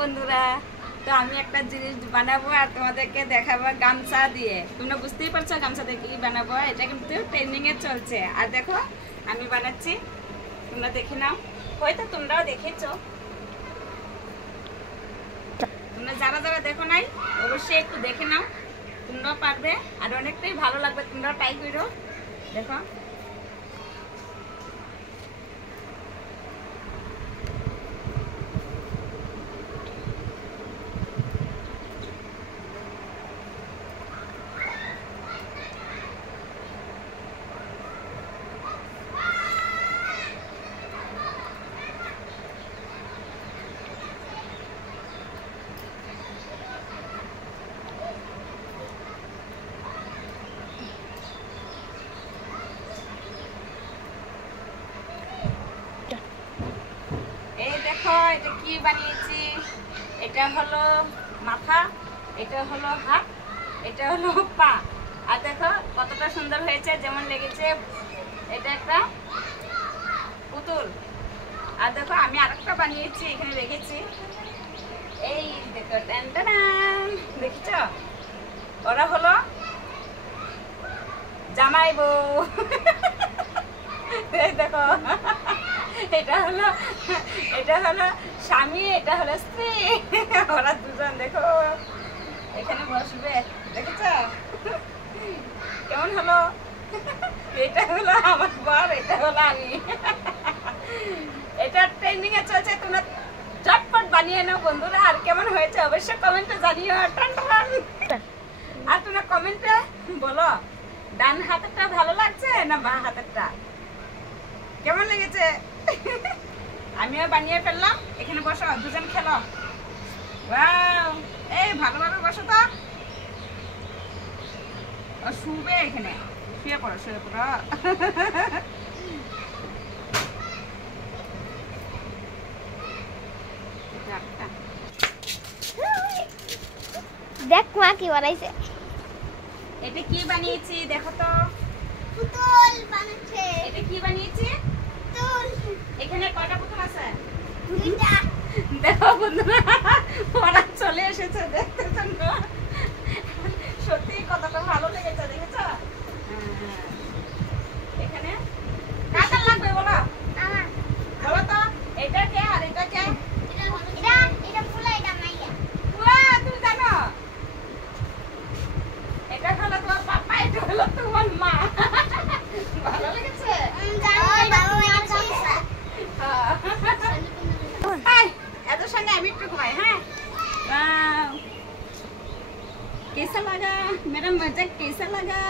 বন্ধুরা, তো আমি একটা জিনিস বানাবো আর তোমাদেরকে দেখাবো গামছা দিয়ে। তোমরা বুঝতেই পারছো গামছা দিয়ে কি বানাবো। এটা কিন্তু ট্রেন্ডিং এ চলছে। আর দেখো আমি বানাচ্ছি, তোমরা দেখে নাও। হয়তো তোমরাও দেখেছো, তোমরা যারা যারা দেখো নাই অবশ্যই একটু দেখে নাও, তোমরাও পারবে আর অনেকটাই ভালো লাগবে। তোমরাও ট্রাই করো। দেখো এটা কি বানিয়েছি। এটা হলো মাথা, এটা হলো হাত, এটা হলো পা। আর দেখো কতটা সুন্দর হয়েছে, যেমন লেগেছে। এটা একটা পুতুল। আর দেখো আমি আরেকটা বানিয়েছি, এখানে রেখেছি। এই দেখো, টান দেখেছ, ওরা হলো জামাই বউ। দেখো এটা হলো স্বামী, এটা হলো স্ত্রী। ওরা দুজন দেখো এখানে বসবে, দেখেছ কেমন হলো। এটা হলো আমার বর, এটা হলো আমি। এটা ট্রেন্ডিং এ চলছে, তোমরা ঝটপট বানিয়ে নাও বন্ধুরা। আর কেমন হয়েছে অবশ্যই কমেন্টে জানিও। আর তোমরা কমেন্টে বলো ডান হাতেরটা ভালো লাগছে না বাঁ হাতেরটা, কেমন লেগেছে। আমিও বানিয়ে ফেললাম। এখানে বসো, দুজন খেলো। ওয়াও, এই ভালোভাবে বসো তো। শুবে, এখানে শুয়ে পড়ো, শুয়ে পড়ো। দেখ মা কি বানাইছে। এটা কি বানিয়েছি দেখো তো। পুতুল বানাচ্ছে। এটা কি বানিয়েছি? পুতুল। এখানে কয়টা পুতুল আছে? দুইটা। দেখো বন্ধুরা, ওরা চলে এসেছে দেখতে জন্য। সত্যি কতটা ভালো লেগেছে, দেখেছো। এখানে কাটা লাগবে বলো। আমার বলো তো, এটা কে আর এটা কে? এটা ফুলা, এটা মাইয়া। ওয়া, তুমি জানো? এটা হলো তোমার পাপা, এটা হলো তোমার মা। ভালো লেগেছে? এত সঙ্গে আমি একটু ঘুমাই। হ্যাঁ, कैसा लगा मेरा मजाक, कैसा लगा?